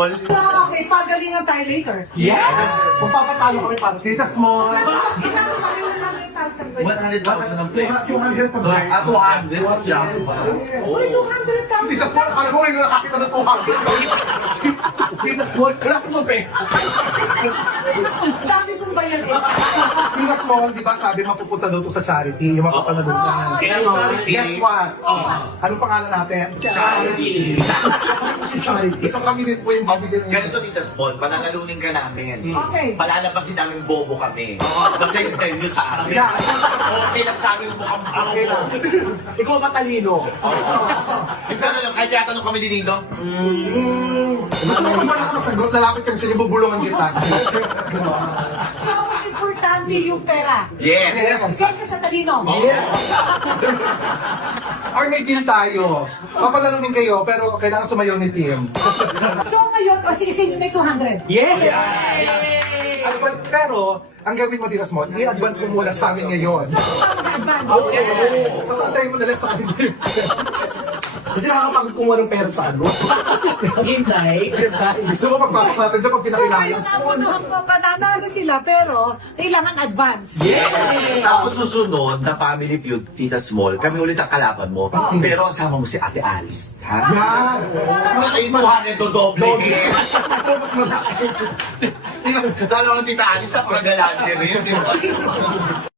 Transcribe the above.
Okay, pagalingan tayo later. Yes! Kung papatalo kami para sa Tita Small. Kailangan kami 100,000 ba? 100,000 ang play. 200 pa ba? 200. Uy, 200,000. Tita Small, alam mo ngayon nakakita ng 200. Tita Small, wala kong mape. Dami kong bayan eh. Tita Small, di ba sabi mapupunta daw to sa charity, yung mapapanalunan. Guess what? Anong pangalan natin? Charity. Si Charity. So kami din po yung bibigyan niya. Ganito, Tita Small, pananalunin ka namin. Okay. Palalabasin namin bobo kami. Basta yung premyo sa amin. Yeah. Okay lang sa amin mukhang Okay lang. bobo. Ikaw matalino. Yung gano'n, kahit tinatanong kami din dito, Gusto mo kung wala ka masagot, lalapit kami sa inyo, bubulungan kita. So, mas importante yung pera. yes. Kesa sa talino. Or may deal tayo. Papanalunin kayo, pero kailangan sumayaw ni Tim. So, ngayon, o sige, sino may 200? Ano ba, pero, ang gawin mo, Tita Small, i-advance mo muna sa amin ngayon. So, mag-advance. So, santayin mo na lang sa amin. Kasi nakakapagod kumuha ng pera sa ano. Hintay. Gusto mo pagpasok natin sa pag So, ngayon, pinakilalas? napunuhan ko, pananalo sila, pero kailangan advance. Ako susunod na Family Feud, Tita Small, kami ulit ang kalaban mo. Pero kasama mo si Ate Alice. Ha? Yan! Nakainuhan nito doble. Tapos na Lalo ng Tita Alice, napagalante rin, di ba?